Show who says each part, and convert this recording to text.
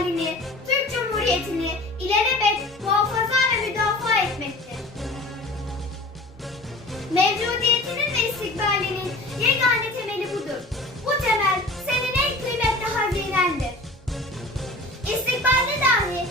Speaker 1: halini, Türk Cumhuriyeti'ni ilelebet muhafaza ve müdafaa etmektir. Mevcudiyetinin ve istikbalinin yegane temeli budur. Bu temel senin en kıymetli hazinendir. İstikbalde dahi